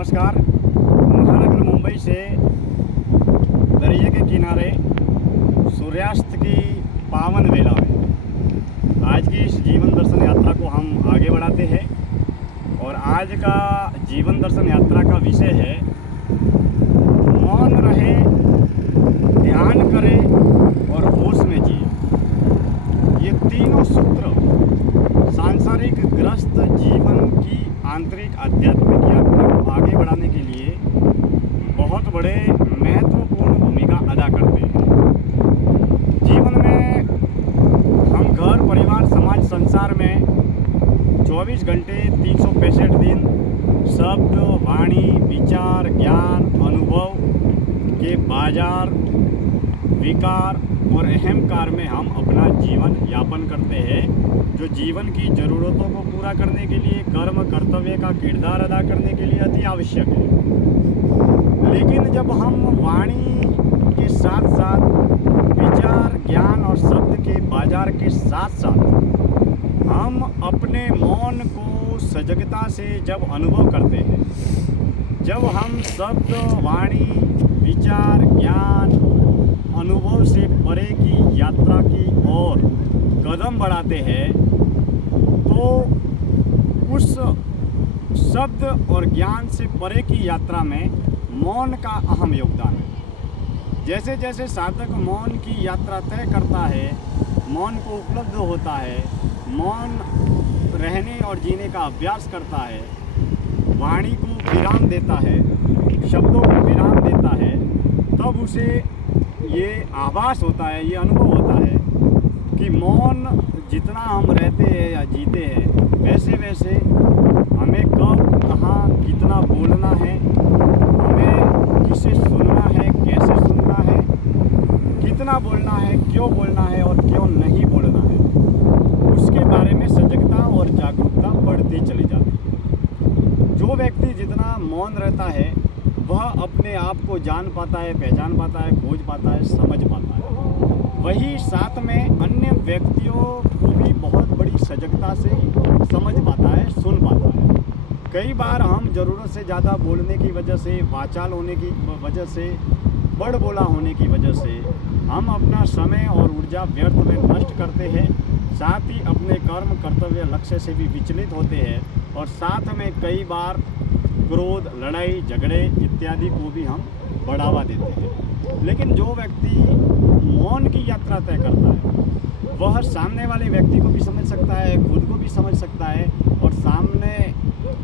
नमस्कार। महानगर मुंबई से दरिया के किनारे सूर्यास्त की पावन वेला में आज की इस जीवन दर्शन यात्रा को हम आगे बढ़ाते हैं। और आज का जीवन दर्शन यात्रा का विषय है मौन रहे, ध्यान करे और होश में जिए। ये तीनों सूत्र सांसारिक ग्रस्त जीवन की आंतरिक आध्यात्मिक यात्रा को आगे बढ़ाने के लिए बहुत बड़े महत्वपूर्ण भूमिका अदा करते हैं। जीवन में हम घर, परिवार, समाज, संसार में 24 घंटे 365 दिन शब्द, वाणी, विचार, ज्ञान, अनुभव के बाजार, विकार और अहंकार में हम अपना जीवन यापन करते हैं, जो जीवन की ज़रूरतों को पूरा करने के लिए, कर्म कर्तव्य का किरदार अदा करने के लिए अति आवश्यक है। लेकिन जब हम वाणी के साथ साथ विचार, ज्ञान और शब्द के बाजार के साथ साथ हम अपने मौन को सजगता से जब अनुभव करते हैं, जब हम शब्द, वाणी, विचार, ज्ञान, अनुभव से परे की यात्रा की ओर कदम बढ़ाते हैं, तो उस शब्द और ज्ञान से परे की यात्रा में मौन का अहम योगदान है। जैसे जैसे साधक मौन की यात्रा तय करता है, मौन को उपलब्ध होता है, मौन रहने और जीने का अभ्यास करता है, वाणी को विराम देता है, शब्दों को विराम देता है, तब उसे ये आभास होता है, ये अनुभव होता है कि मौन जितना हम रहते हैं या जीते हैं, वैसे वैसे हमें कब, कहाँ, कितना बोलना है, हमें किसे सुनना है, कैसे सुनना है, कितना बोलना है, क्यों बोलना है और क्यों नहीं बोलना है, उसके बारे में सजगता और जागरूकता बढ़ती चली जाती है। जो व्यक्ति जितना मौन रहता है वह अपने आप को जान पाता है, पहचान पाता है, खोज पाता है, समझ पाता है। वही साथ में अन्य व्यक्तियों को भी बहुत बड़ी सजगता से समझ पाता है, सुन पाता है। कई बार हम ज़रूरत से ज़्यादा बोलने की वजह से, वाचाल होने की वजह से, बड़ बोला होने की वजह से हम अपना समय और ऊर्जा व्यर्थ में नष्ट करते हैं। साथ ही अपने कर्म, कर्तव्य, लक्ष्य से भी विचलित होते हैं और साथ में कई बार क्रोध, लड़ाई, झगड़े इत्यादि को भी हम बढ़ावा देते हैं। लेकिन जो व्यक्ति मौन की यात्रा तय करता है, वह सामने वाले व्यक्ति को भी समझ सकता है, खुद को भी समझ सकता है और सामने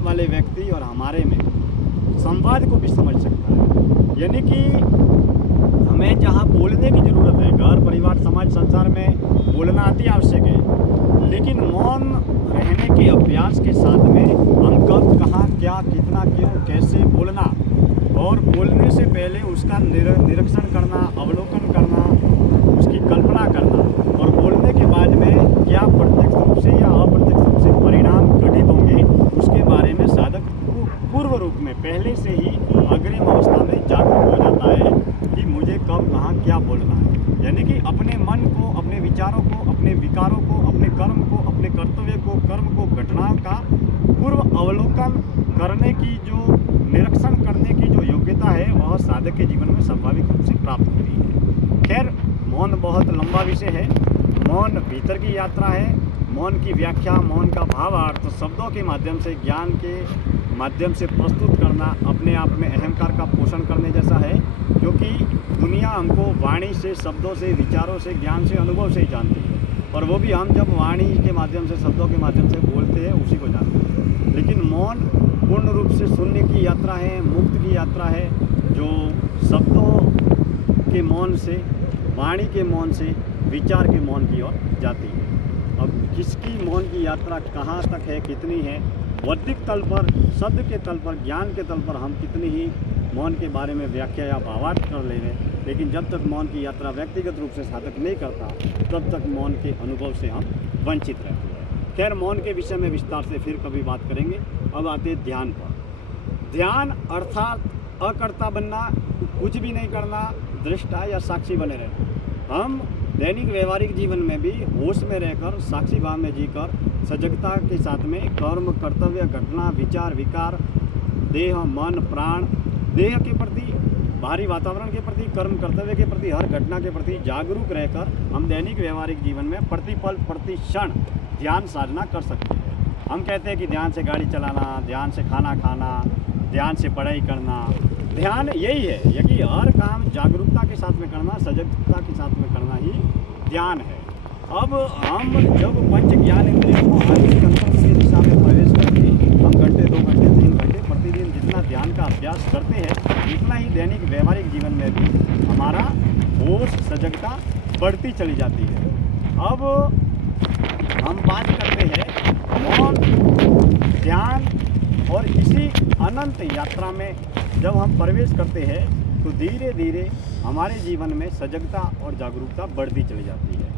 वाले व्यक्ति और हमारे में संवाद को भी समझ सकता है। यानी कि हमें जहाँ बोलने की ज़रूरत है, घर, परिवार, समाज, संसार में बोलना अति आवश्यक है, लेकिन मौन रहने के अभ्यास के साथ में हम कब, कहाँ, क्या, कितना, क्यों, कैसे बोलना और बोलने से पहले उसका निरीक्षण करना, अवलोकन करना, उसकी कल्पना करना और बोलने के बाद में क्या प्रत्यक्ष रूप से या अप्रत्यक्ष रूप से परिणाम घटित होंगे, उसके बारे में साधक पूर्व रूप में पहले से ही अग्रिम अवस्था में जागरूक हो जाता है कि मुझे कब, कहाँ, क्या बोलना है। यानी कि अपने मन को, अपने विचारों को, अपने विकारों को, अपने कर्म को, अपने कर्तव्य को, कर्म को, घटनाओं का पूर्व अवलोकन करने की, जो निरीक्षण करने की जो योग्यता है, वह साधक के जीवन में स्वाभाविक रूप से प्राप्त होती है। खैर, मौन बहुत लंबा विषय है। मौन भीतर की यात्रा है। मौन की व्याख्या, मौन का भावार्थ शब्दों के माध्यम से, ज्ञान के माध्यम से प्रस्तुत करना अपने आप में अहंकार का पोषण करने जैसा है, क्योंकि दुनिया हमको वाणी से, शब्दों से, विचारों से, ज्ञान से, अनुभव से ही जानती है, और वो भी हम जब वाणी के माध्यम से, शब्दों के माध्यम से बोलते हैं उसी को जानते हैं। लेकिन मौन पूर्ण रूप से सुनने की यात्रा है, मुक्त की यात्रा है, जो शब्दों के मौन से, वाणी के मौन से, विचार के मौन की ओर जाती है। अब किसकी मौन की यात्रा कहाँ तक है, कितनी है, बौद्धिक तल पर, शब्द के तल पर, ज्ञान के तल पर हम कितनी ही मौन के बारे में व्याख्या या भावार्थ कर ले रहे, लेकिन जब तक मौन की यात्रा व्यक्तिगत रूप से साधक नहीं करता, तब तक मौन के अनुभव से हम वंचित रहते हैं। खैर, मौन के विषय में विस्तार से फिर कभी बात करेंगे। अब आते हैं ध्यान पर। ध्यान अर्थात अकर्ता बनना, कुछ भी नहीं करना, दृष्टा या साक्षी बने रहना। हम दैनिक व्यवहारिक जीवन में भी होश में रहकर, साक्षी भाव में जीकर, सजगता के साथ में कर्म, कर्तव्य, घटना, विचार, विकार देह मन प्राण, देह के प्रति, बाहरी वातावरण के प्रति, कर्म कर्तव्य के प्रति, हर घटना के प्रति जागरूक रहकर हम दैनिक व्यवहारिक जीवन में प्रतिपल प्रति क्षण ध्यान साधना कर सकते हैं। हम कहते हैं कि ध्यान से गाड़ी चलाना, ध्यान से खाना खाना, ध्यान से पढ़ाई करना, ध्यान यही है कि हर काम जागरूकता के साथ में करना, सजगता के साथ में करना ही ध्यान है। अब हम जब पंच ज्ञान इंद्रियों को आगे गंतव्य की दिशा में प्रवेश करके हम घंटे 2 घंटे 3 घंटे प्रतिदिन जितना ध्यान का अभ्यास करते हैं, उतना ही दैनिक व्यवहारिक जीवन में भी हमारा होश सजगता बढ़ती चली जाती है। अब हम बात करते हैं मौन, ध्यान और इसी अनंत यात्रा में जब हम प्रवेश करते हैं तो धीरे धीरे हमारे जीवन में सजगता और जागरूकता बढ़ती चली जाती है।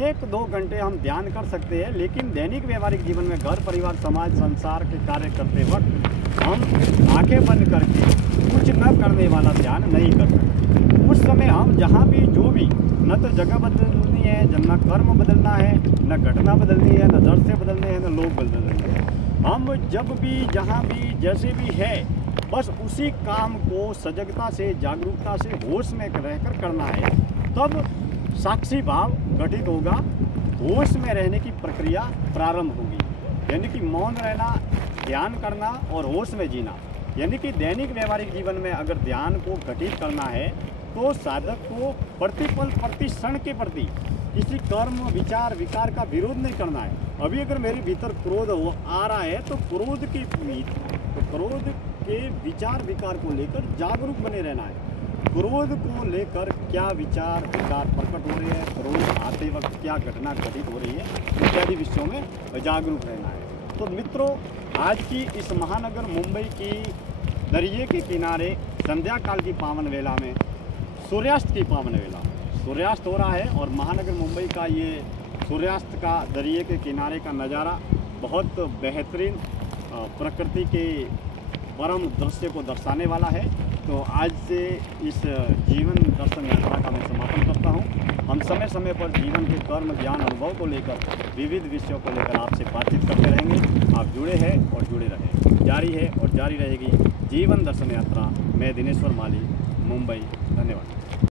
1-2 घंटे हम ध्यान कर सकते हैं, लेकिन दैनिक व्यवहारिक जीवन में घर परिवार समाज संसार के कार्य करते वक्त हम आंखें बंद करके कुछ न करने वाला ध्यान नहीं कर सकते। उस समय हम जहाँ भी जो भी, न तो जगह बदलनी है, न कर्म बदलना है, न घटना बदलनी है, न दृश्य बदलने हैं, न लोग बदलने हैं, हम जब भी जहाँ भी जैसे भी है बस उसी काम को सजगता से जागरूकता से होश में रहकर करना है। तब साक्षी भाव गठित होगा, होश में रहने की प्रक्रिया प्रारंभ होगी। यानी कि मौन रहना, ध्यान करना और होश में जीना। यानी कि दैनिक व्यवहारिक जीवन में अगर ध्यान को गठित करना है तो साधक को प्रतिपल प्रति क्षण के प्रति किसी कर्म विचार विकार का विरोध नहीं करना है। अभी अगर मेरे भीतर क्रोध आ रहा है तो क्रोध के विचार विकार को लेकर जागरूक बने रहना है। क्रोध को लेकर क्या विचार विकार प्रकट हो रहे हैं, क्रोध आते वक्त क्या घटना घटित हो रही है, इत्यादि विषयों में जागरूक रहना है। तो मित्रों, आज की इस महानगर मुंबई की दरिये के किनारे संध्या काल की पावन वेला में, सूर्यास्त की पावन वेला, सूर्यास्त हो रहा है और महानगर मुंबई का ये सूर्यास्त का दरिये के किनारे का नज़ारा बहुत बेहतरीन प्रकृति के परम दृश्य को दर्शाने वाला है। तो आज से इस जीवन दर्शन यात्रा का मैं समापन करता हूँ। हम समय समय पर जीवन के कर्म ज्ञान अनुभव को लेकर विविध विषयों को लेकर आपसे बातचीत करते रहेंगे। आप जुड़े हैं और जुड़े रहें, जारी है और जारी रहेगी जीवन दर्शन यात्रा। मैं दिनेश्वर माली, मुंबई। धन्यवाद।